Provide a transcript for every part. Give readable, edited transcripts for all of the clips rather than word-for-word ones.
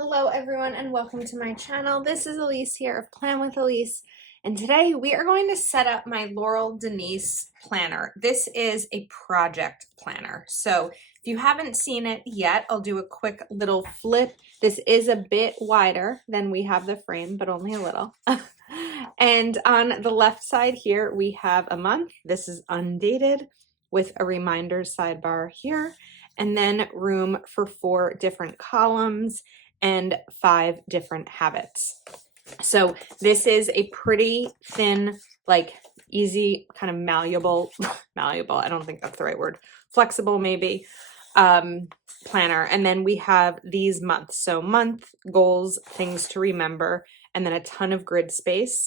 Hello everyone and welcome to my channel. This is Elise here of Plan with Elise, and today we are going to set up my Laurel Denise planner. This is a project planner. So if you haven't seen it yet, I'll do a quick little flip. This is a bit wider than we have the frame, but only a little. And on the left side here, we have a month. This is undated with a reminders sidebar here, and then room for 4 different columns and 5 different habits. So this is a pretty thin, like easy, kind of malleable, I don't think that's the right word, flexible maybe, planner. And then we have these months. So month, goals, things to remember, and then a ton of grid space.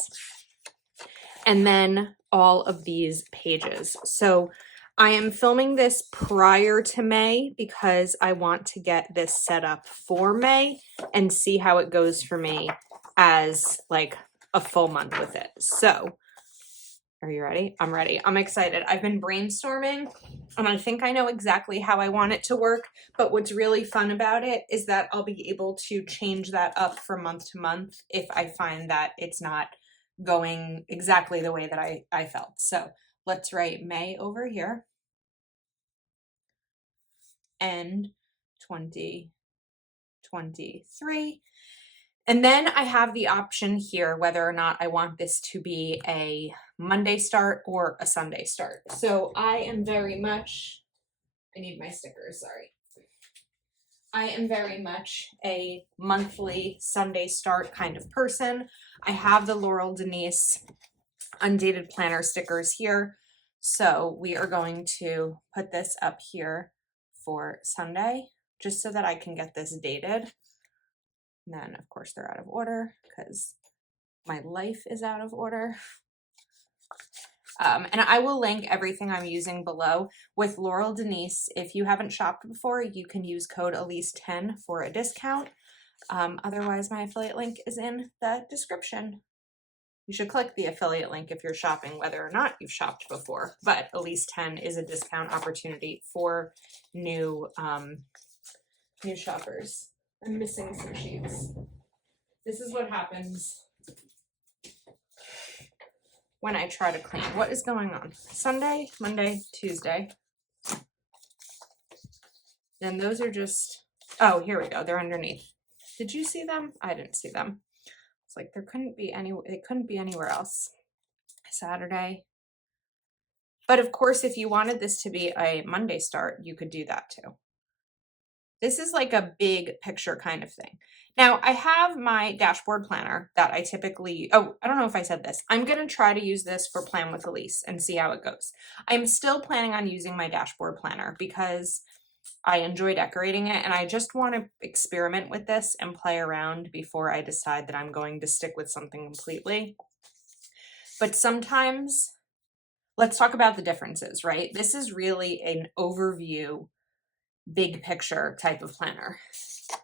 And then all of these pages. So I am filming this prior to May because I want to get this set up for May and see how it goes for me as like a full month with it. So are you ready? I'm ready. I'm excited. I've been brainstorming and I think I know exactly how I want it to work. But what's really fun about it is that I'll be able to change that up from month to month if I find that it's not going exactly the way that I felt. So let's write May over here. End 2023. And then I have the option here whether or not I want this to be a Monday start or a Sunday start. So I am very much, I need my stickers, sorry. I am very much a monthly Sunday start kind of person. I have the Laurel Denise undated planner stickers here. So we are going to put this up here for Sunday, just so that I can get this dated. And then of course they're out of order because my life is out of order. And I will link everything I'm using below. With Laurel Denise, if you haven't shopped before, you can use code Elise10 for a discount. Otherwise, my affiliate link is in the description. You should click the affiliate link if you're shopping, whether or not you've shopped before. But Elise10 is a discount opportunity for new shoppers. I'm missing some sheets. This is what happens when I try to clean. What is going on? Sunday, Monday, Tuesday. And those are just, oh, here we go. They're underneath. Did you see them? I didn't see them. It's like they couldn't be anywhere else. Saturday. But of course, if you wanted this to be a Monday start, you could do that too. This is like a big picture kind of thing. Now, I have my dashboard planner that I typically, oh, I don't know if I said this. I'm going to try to use this for Plan with Elise and see how it goes. I'm still planning on using my dashboard planner because I enjoy decorating it and I just want to experiment with this and play around before I decide that I'm going to stick with something completely. But sometimes, let's talk about the differences, right? This is really an overview, big picture type of planner.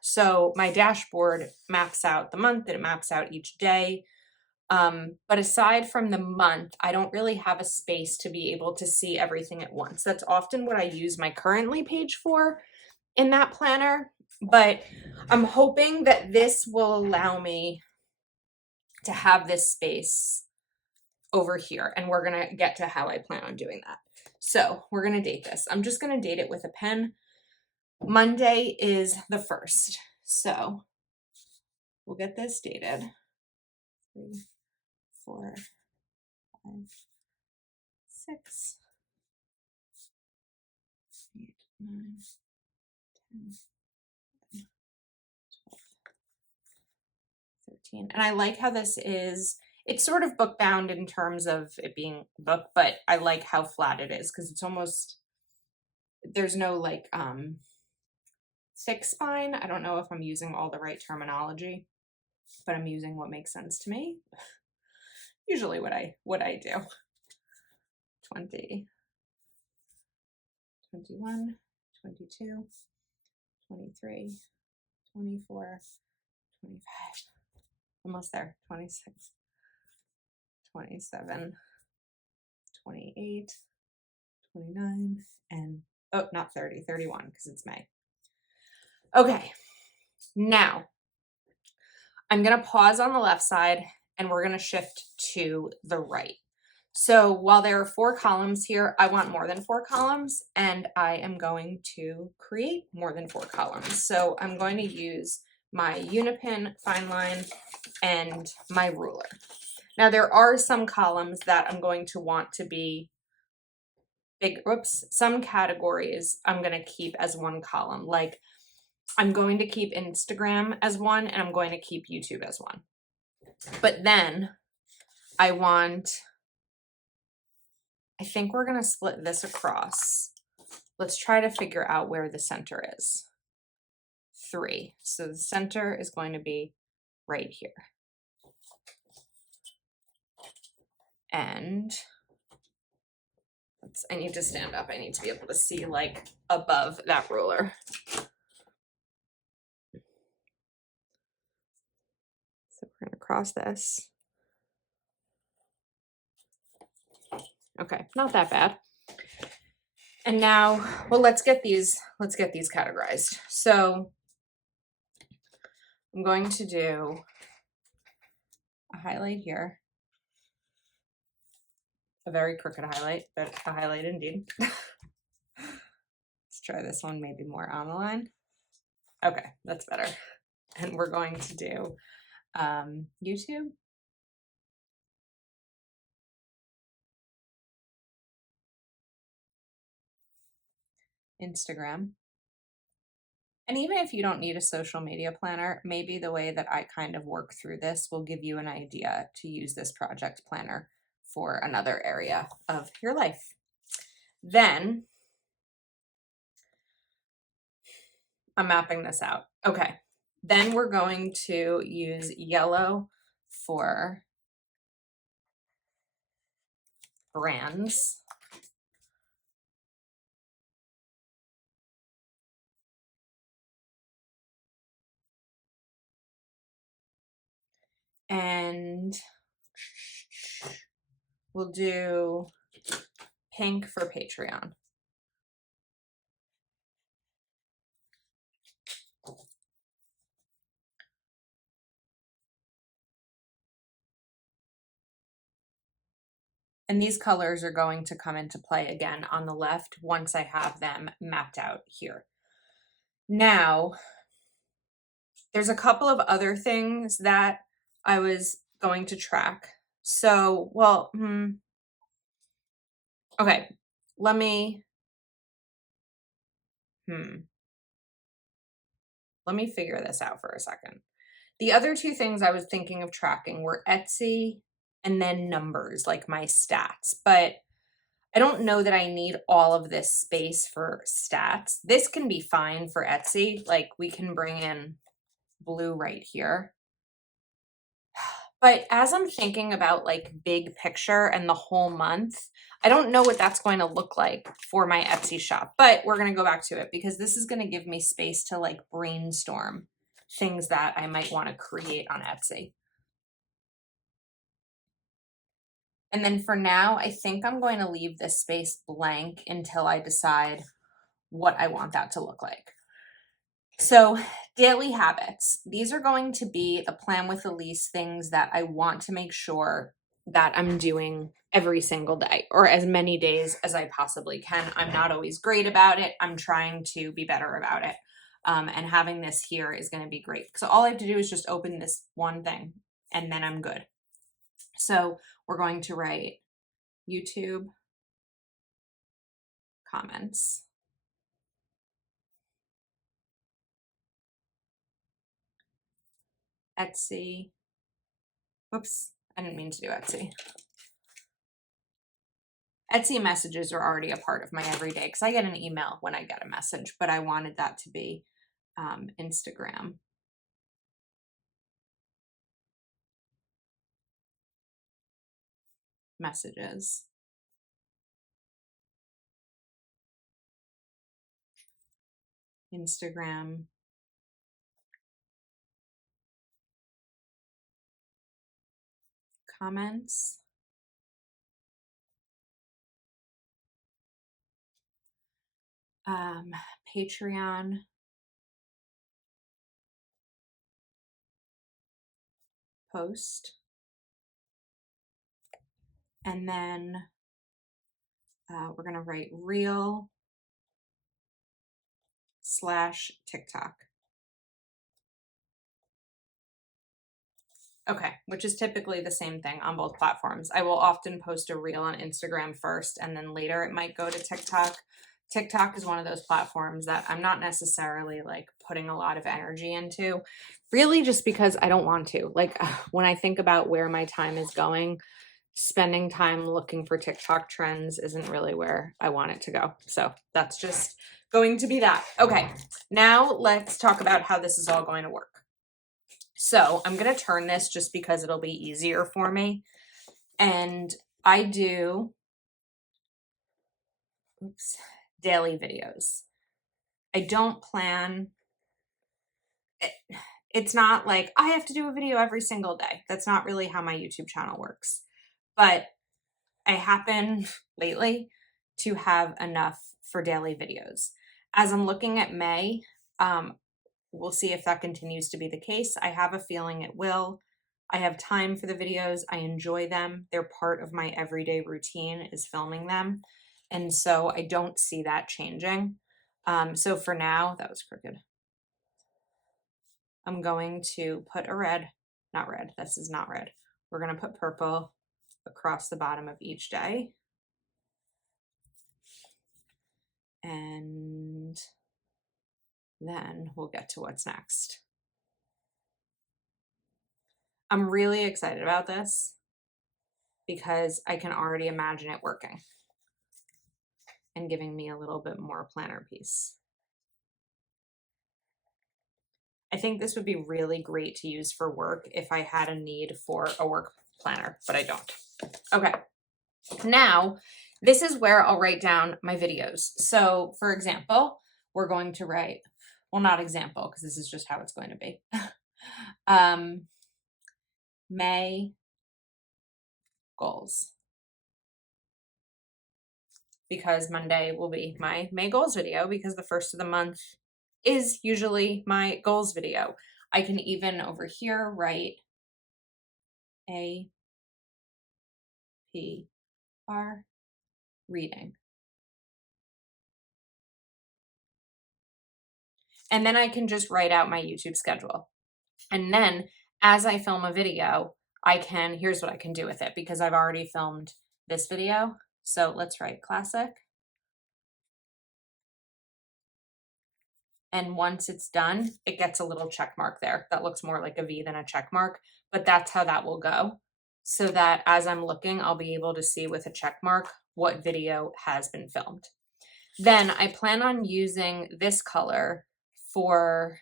So my dashboard maps out the month and it maps out each day. But aside from the month, I don't really have a space to be able to see everything at once. That's often what I use my currently page for in that planner. But I'm hoping that this will allow me to have this space over here. And we're going to get to how I plan on doing that. So we're going to date this. I'm just going to date it with a pen. Monday is the 1st. So we'll get this dated. 3, 4, 5, 6, 8, 9, 10, 12, 13. And I like how this is, it's sort of book bound in terms of it being book, but I like how flat it is because it's almost, there's no like thick spine. I don't know if I'm using all the right terminology, but I'm using what makes sense to me. Usually what I do. 20, 21, 22, 23, 24, 25, almost there, 26, 27, 28, 29, and, oh, not 30, 31, because it's May. Okay, now, I'm going to pause on the left side and we're going to shift to the right. So while there are 4 columns here, I want more than 4 columns, and I am going to create more than 4 columns. So I'm going to use my Unipin fine line and my ruler. Now there are some columns that I'm going to want to be big, some categories I'm going to keep as one column. Like I'm going to keep Instagram as one, and I'm going to keep YouTube as one. But then I think we're going to split this across. Let's try to figure out where the center is. 3. So the center is going to be right here. And I need to stand up. I need to be able to see like above that ruler. So we're going to cross this. Okay, not that bad. And now, well, let's get these categorized. So I'm going to do a highlight here. A very crooked highlight, but a highlight indeed. Let's try this one maybe more on the line. Okay, that's better. And we're going to do YouTube. Instagram. And even if you don't need a social media planner, maybe the way that I kind of work through this will give you an idea to use this project planner for another area of your life. Then I'm mapping this out. Okay. Then we're going to use yellow for brands. And we'll do pink for Patreon. And these colors are going to come into play again on the left once I have them mapped out here. Now, there's a couple of other things that I was going to track. So, well, okay, let me figure this out for a second. The other 2 things I was thinking of tracking were Etsy and then numbers, like my stats. But I don't know that I need all of this space for stats. This can be fine for Etsy. Like we can bring in blue right here. But as I'm thinking about like big picture and the whole month, I don't know what that's going to look like for my Etsy shop, but we're going to go back to it because this is going to give me space to like brainstorm things that I might want to create on Etsy. And then for now, I think I'm going to leave this space blank until I decide what I want that to look like. So daily habits, these are going to be the Plan with Elise things that I want to make sure that I'm doing every single day or as many days as I possibly can. I'm not always great about it. I'm trying to be better about it. And having this here is going to be great. So all I have to do is just open this one thing and then I'm good. So we're going to write YouTube comments. Etsy. Whoops, I didn't mean to do Etsy. Etsy messages are already a part of my everyday because I get an email when I get a message, but I wanted that to be Instagram. Messages. Instagram. Comments. Patreon. post. And then we're going to write reel / TikTok. Okay, which is typically the same thing on both platforms. I will often post a reel on Instagram first, and then later it might go to TikTok. TikTok is one of those platforms that I'm not necessarily like putting a lot of energy into, really just because I don't want to. Like when I think about where my time is going, spending time looking for TikTok trends isn't really where I want it to go. So that's just going to be that. Okay, now let's talk about how this is all going to work. So I'm going to turn this just because it'll be easier for me. And I do daily videos. I don't plan. It's not like I have to do a video every single day. That's not really how my YouTube channel works. But I happen lately to have enough for daily videos. As I'm looking at May, we'll see if that continues to be the case. I have a feeling it will. I have time for the videos. I enjoy them. They're part of my everyday routine is filming them. And so I don't see that changing. So for now, that was crooked. I'm going to put a red, not red, this is not red. We're going to put purple across the bottom of each day. And then we'll get to what's next. I'm really excited about this because I can already imagine it working and giving me a little bit more planner peace. I think this would be really great to use for work if I had a need for a work planner, but I don't. Okay, now this is where I'll write down my videos. So for example, we're going to write, well, not example, because this is just how it's going to be. May goals. Because Monday will be my May goals video because the first of the month is usually my goals video. I can even over here write APR reading. And then I can just write out my YouTube schedule. And then as I film a video, here's what I can do with it because I've already filmed this video. So let's write classic. And once it's done, it gets a little check mark there. That looks more like a V than a check mark, but that's how that will go. So that as I'm looking, I'll be able to see with a check mark what video has been filmed. Then I plan on using this color for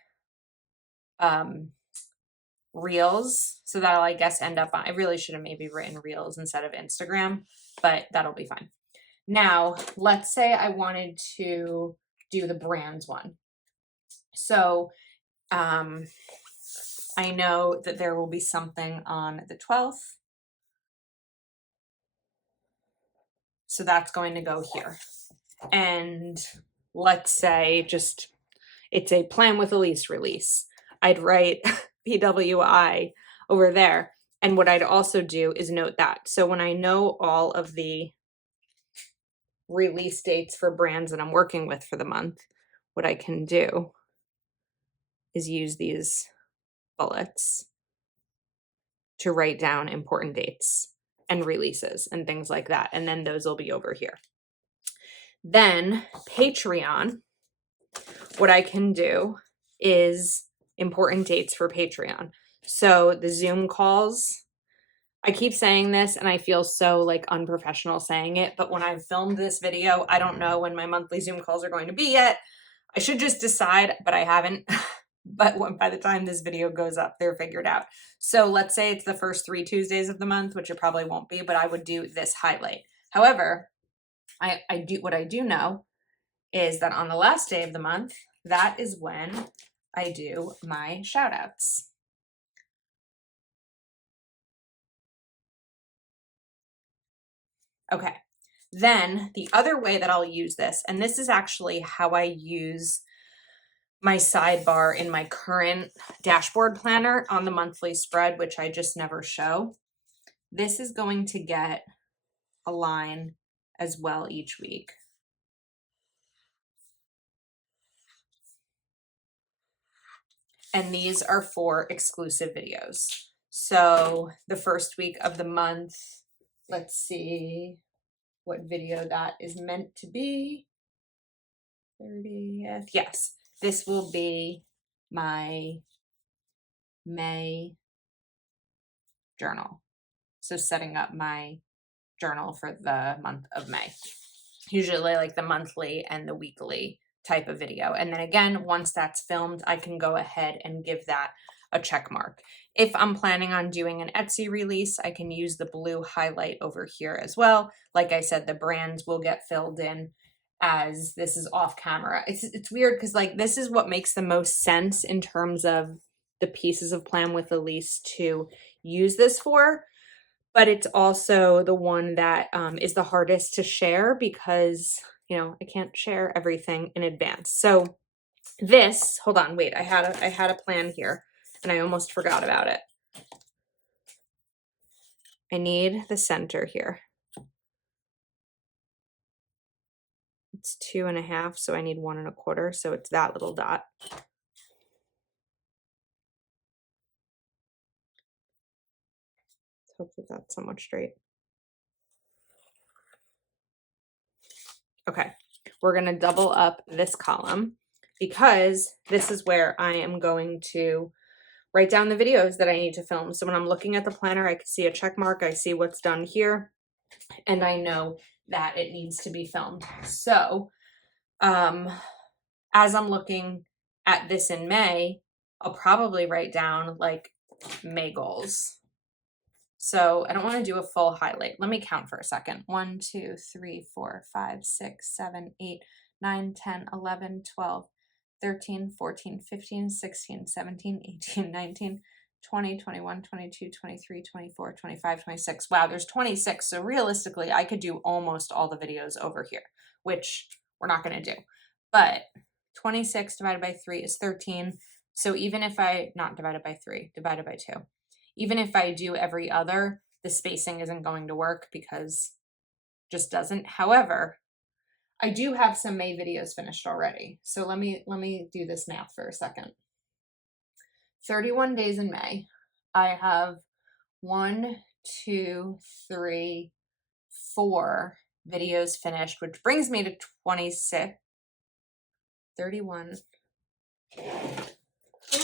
reels. So that'll, I guess, end up on, I really should have maybe written reels instead of Instagram, but that'll be fine. Now, let's say I wanted to do the brands one. So I know that there will be something on the 12th. So that's going to go here. And let's say just, it's a Plan with Elise release. I'd write PWI over there. And what I'd also do is note that. So when I know all of the release dates for brands that I'm working with for the month, what I can do is use these bullets to write down important dates and releases and things like that. And then those will be over here. Then Patreon, what I can do is important dates for Patreon. So the Zoom calls, I keep saying this and I feel so like unprofessional saying it, but when I've filmed this video, I don't know when my monthly Zoom calls are going to be yet. I should just decide, but I haven't. But by the time this video goes up, they're figured out. So let's say it's the first 3 Tuesdays of the month, which it probably won't be, but I would do this highlight. However, what I do know is that on the last day of the month, that is when I do my shout outs. Okay, then the other way that I'll use this, and this is actually how I use my sidebar in my current dashboard planner on the monthly spread, which I just never show. This is going to get a line as well each week. And these are for exclusive videos. So the first week of the month, let's see what video that is meant to be. 30th. Yes, this will be my May journal. So setting up my journal for the month of May. Usually like the monthly and the weekly type of video. And then again, once that's filmed, I can go ahead and give that a check mark. If I'm planning on doing an Etsy release, I can use the blue highlight over here as well. Like I said, the brands will get filled in as this is off camera. It's weird because like this is what makes the most sense in terms of the pieces of Plan with Elise to use this for, but it's also the one that is the hardest to share because, you know, I can't share everything in advance. So this, hold on, wait, I had a plan here and I almost forgot about it. I need the center here. It's 2.5, so I need 1 1/4, so it's that little dot. Let's hope that that's somewhat straight. Okay, we're gonna double up this column because this is where I am going to write down the videos that I need to film. So when I'm looking at the planner, I can see a check mark, I see what's done here, and I know that it needs to be filmed. So as I'm looking at this in May, I'll probably write down like May goals. So I don't want to do a full highlight. Let me count for a second. 1, 2, 3, 4, 5, 6, 7, 8, 9, 10, 11, 12, 13, 14, 15, 16, 17, 18, 19, 20, 21, 22, 23, 24, 25, 26. Wow, there's 26. So realistically, I could do almost all the videos over here, which we're not going to do. But 26 divided by 3 is 13. So even if not divided by 3, divided by 2. Even if I do every other, the spacing isn't going to work because it just doesn't. However, I do have some May videos finished already. So let me do this math for a second. 31 days in May. I have 1, 2, 3, 4 videos finished, which brings me to 26. 31.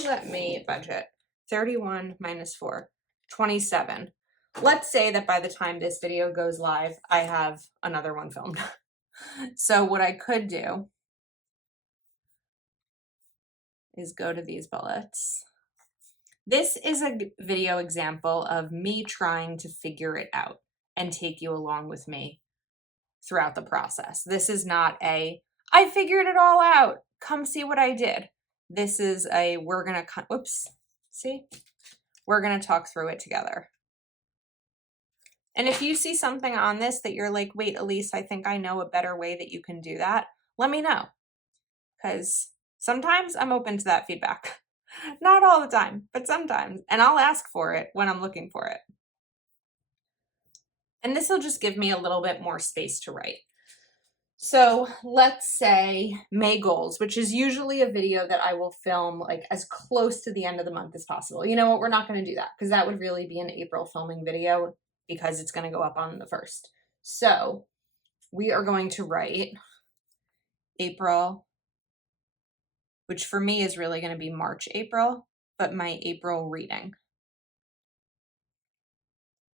Let me budget. 31 minus 4, 27. Let's say that by the time this video goes live, I have another one filmed. So what I could do is go to these bullets. This is a video example of me trying to figure it out and take you along with me throughout the process. This is not a, I figured it all out, come see what I did. This is a, we're gonna, whoops, see? We're gonna talk through it together. And if you see something on this that you're like, wait, Elise, I think I know a better way that you can do that, let me know. Because sometimes I'm open to that feedback. Not all the time, but sometimes. And I'll ask for it when I'm looking for it. And this will just give me a little bit more space to write. So let's say May goals, which is usually a video that I will film like as close to the end of the month as possible. You know what? We're not going to do that because that would really be an April filming video because it's going to go up on the 1st. So we are going to write April, which for me is really going to be March, April, but my April reading.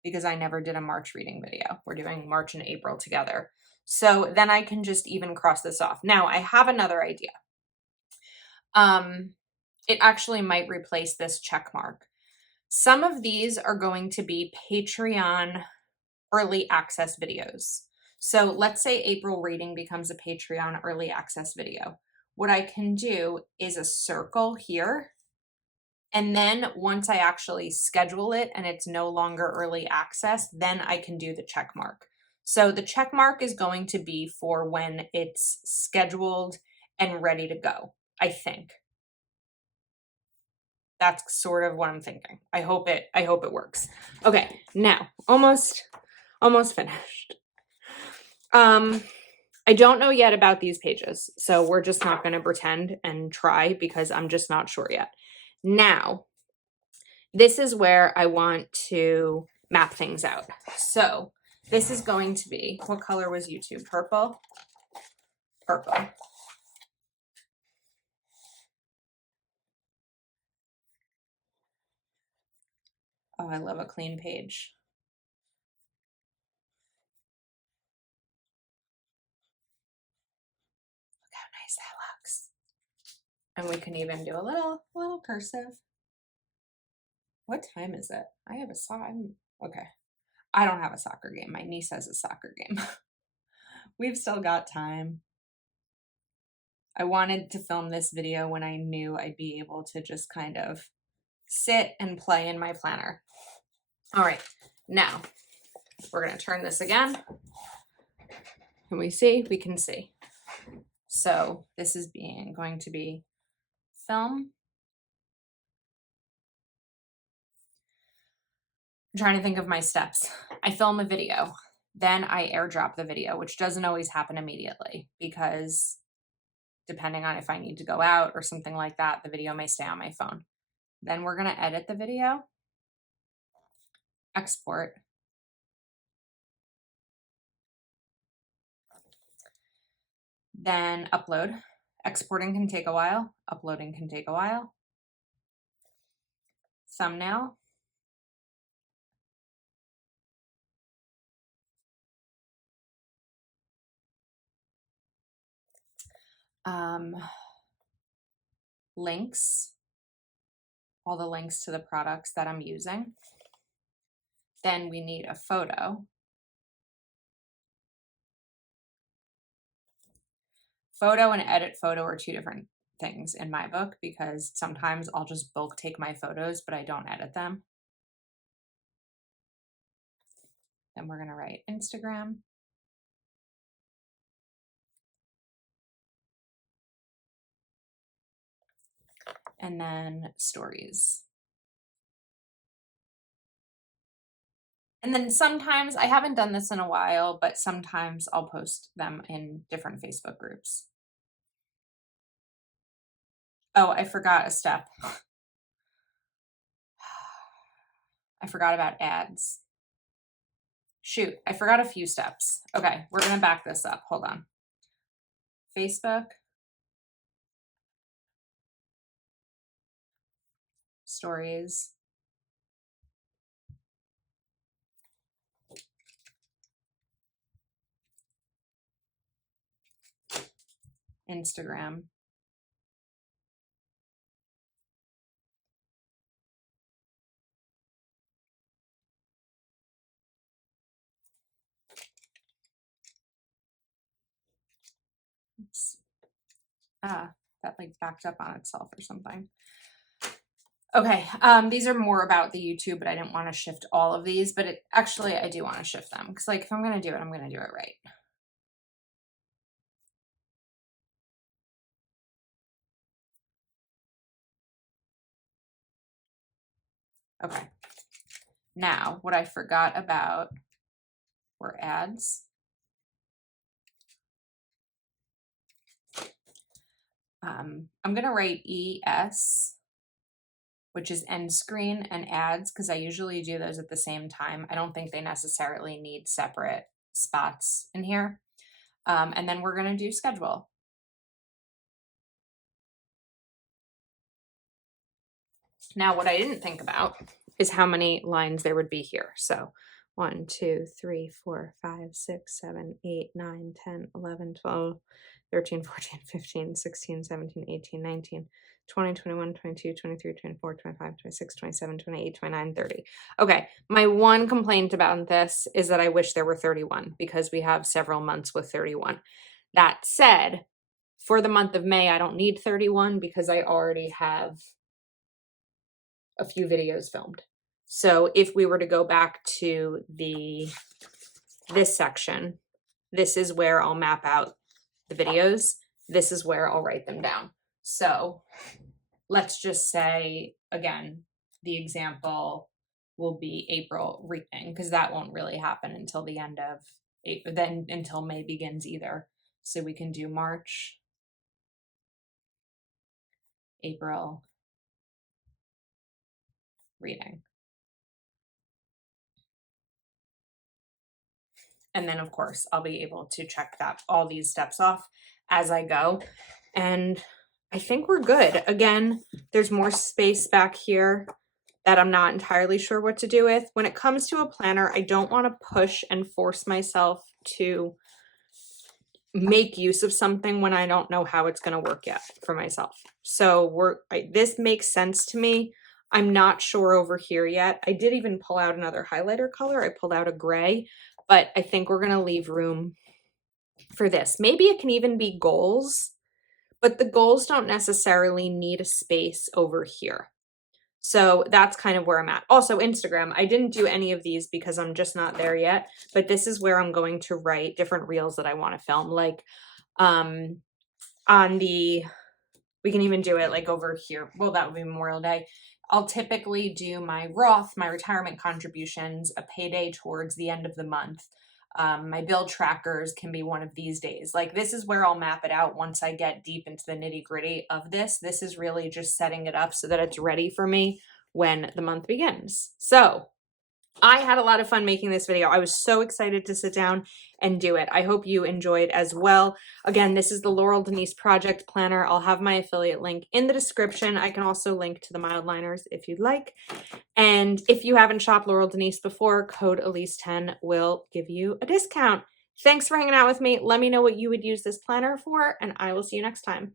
Because I never did a March reading video. We're doing March and April together. So then I can just even cross this off. Now I have another idea. It actually might replace this check mark. Some of these are going to be Patreon early access videos. So let's say April reading becomes a Patreon early access video. What I can do is a circle here. And then once I actually schedule it and it's no longer early access, then I can do the check mark. So the check mark is going to be for when it's scheduled and ready to go, I think. That's sort of what I'm thinking. I hope it works. Okay, now almost finished. I don't know yet about these pages, so we're just not going to pretend and try because I'm just not sure yet. Now, this is where I want to map things out. So this is going to be, what color was YouTube? Purple? Purple. Oh, I love a clean page. Look how nice that looks. And we can even do a little cursive. What time is it? I have okay. I don't have a soccer game. My niece has a soccer game. We've still got time. I wanted to film this video when I knew I'd be able to just kind of sit and play in my planner. All right, now we're going to turn this again. Can we see? We can see. So this is going to be film. I'm trying to think of my steps. I film a video, then I airdrop the video, which doesn't always happen immediately because depending on if I need to go out or something like that, the video may stay on my phone. Then we're going to edit the video, export, then upload. Exporting can take a while, uploading can take a while. Thumbnail. Links, all the links to the products that I'm using. Then we need a photo. Photo and edit photo are two different things in my book because sometimes I'll just bulk take my photos, but I don't edit them. Then we're going to write Instagram. And then stories. And then sometimes, I haven't done this in a while, but sometimes I'll post them in different Facebook groups. Oh, I forgot a step. I forgot about ads. Shoot, I forgot a few steps. Okay, we're going to back this up. Hold on. Facebook. Stories. Instagram. Oops. That like backed up on itself or something. Okay, these are more about the YouTube, but I didn't want to shift all of these, but actually I do want to shift them because like if I'm going to do it, I'm going to do it right. Okay. Now, what I forgot about were ads. I'm going to write ES, which is end screen, and ads, because I usually do those at the same time. I don't think they necessarily need separate spots in here. And then we're going to do schedule. Now, what I didn't think about is how many lines there would be here. So 1, 2, 3, 4, 5, 6, 7, 8, 9, 10, 11, 12, 13, 14, 15, 16, 17, 18, 19, 20, 21, 22, 23, 24, 25, 26, 27, 28, 29, 30. Okay, my one complaint about this is that I wish there were 31 because we have several months with 31. That said, for the month of May, I don't need 31 because I already have a few videos filmed. So if we were to go back to this section, this is where I'll map out the videos. This is where I'll write them down. So let's just say, again, the example will be April reaping, because that won't really happen until the end of April, then until May begins either. So we can do March, April reading. And then of course I'll be able to check that all these steps off as I go. And I think we're good. Again, there's more space back here that I'm not entirely sure what to do with. When it comes to a planner, I don't want to push and force myself to make use of something when I don't know how it's going to work yet for myself. So this makes sense to me. I'm not sure over here yet. I did even pull out another highlighter color. I pulled out a gray, but I think we're going to leave room for this. Maybe it can even be goals, but the goals don't necessarily need a space over here. So that's kind of where I'm at. Also, Instagram, I didn't do any of these because I'm just not there yet, but this is where I'm going to write different reels that I want to film. Like we can even do it like over here. Well, that would be Memorial Day. I'll typically do my Roth, my retirement contributions, a payday towards the end of the month. My bill trackers can be one of these days. Like this is where I'll map it out once I get deep into the nitty gritty of this. This is really just setting it up so that it's ready for me when the month begins. So I had a lot of fun making this video. I was so excited to sit down and do it. I hope you enjoyed as well. Again, this is the Laurel Denise Project Planner. I'll have my affiliate link in the description. I can also link to the Mildliners if you'd like. And if you haven't shopped Laurel Denise before, code Elise10 will give you a discount. Thanks for hanging out with me. Let me know what you would use this planner for, and I will see you next time.